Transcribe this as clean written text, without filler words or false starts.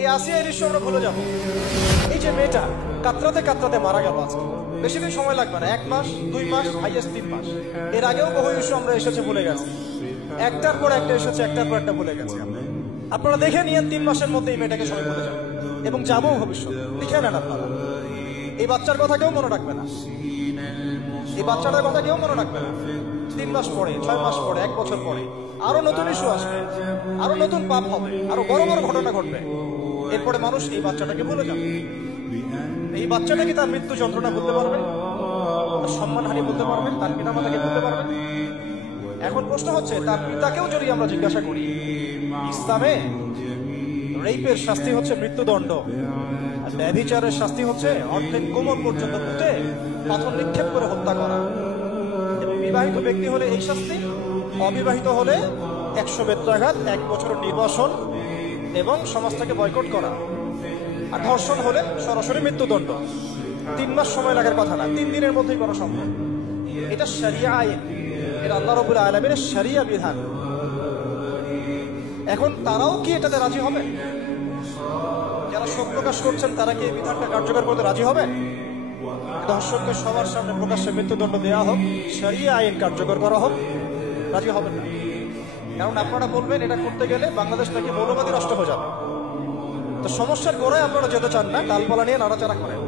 এই আসিয়া এই দৃশ্য আমরা ভুলে যাবো। এই যে মেয়েটা কাতরাতে কাতরাতে মারা গেল আজকে, বেশি দিন সময় লাগবে না, 1 মাস 2 মাস হাইয়েস্ট 3 মাস। এর আগেও বহু ইস্যু আমরা এসেছে ভুলে গেছি, একটার পর একটা এসেছে, একটার পর একটা ভুলে গেছি। আপনারা দেখে নিয়েন 3 মাসের মধ্যে এই মেয়েটাকে সবাই ভুলে যাবে এবং যাবো ভবিষ্যৎ। লিখে নেন আপনারা, এই বাচ্চার কথা কেউ মনে রাখবে না, এই বাচ্চাটার কথা কেউ মনে রাখবে না। 3 মাস পরে, 6 মাস পরে, 1 বছর পরে আরো নতুন ইস্যু আসবে, আরো নতুন পাপ হবে, আরো বড় বড় ঘটনা ঘটবে। এরপরে মানুষ এই বাচ্চাটাকে ভুলে যাবে। এই বাচ্চাটা কি তার মৃত্যু যন্ত্রণা বলতে পারবে, তার সম্মানহানি বলতে পারবে, তার পিতামাতাকে বলতে পারবে? এখন প্রশ্ন হচ্ছে, তার পিতাকেও যদি আমরা জিজ্ঞাসা করি, ইসলামে রেপের শাস্তি হচ্ছে মৃত্যুদণ্ড, আর ব্যভিচারের শাস্তি হচ্ছে অর্ধেক কোমর পর্যন্ত পুঁতে পাথর নিক্ষেপ করে হত্যা করা। এবং বিবাহিত ব্যক্তি হলে এই শাস্তি, অবিবাহিত হলে 100 বেত্রাঘাত, 1 বছরের নির্বাসন এবং সমাজ থেকে বয়কট করা। আর ধর্ষণ হলে সরাসরি মৃত্যুদণ্ড। 3 মাস সময় লাগার কথা না, 3 দিনের মধ্যেই করা সম্ভব। এটা শরিয়া আইন, এটা আল্লাহ রাব্বুল আলামিনের শরিয়া বিধান। এখন তারাও কি এটাতে রাজি হবে? যারা শোক প্রকাশ করছেন তারা কি এই বিধানটা কার্যকর করতে রাজি হবে? ধর্ষণকে সবার সামনে প্রকাশ্যে মৃত্যুদণ্ড দেওয়া হোক, শরিয়া আইন কার্যকর করা হোক, রাজি হবেন না। কারণ আপনারা বলবেন এটা করতে গেলে বাংলাদেশ নাকি মৌলবাদী রাষ্ট্র হয়ে যাবে। তো সমস্যার গোড়ায় আপনারা যেতে চান না, ডালপালা নিয়ে নাড়াচাড়া করেন।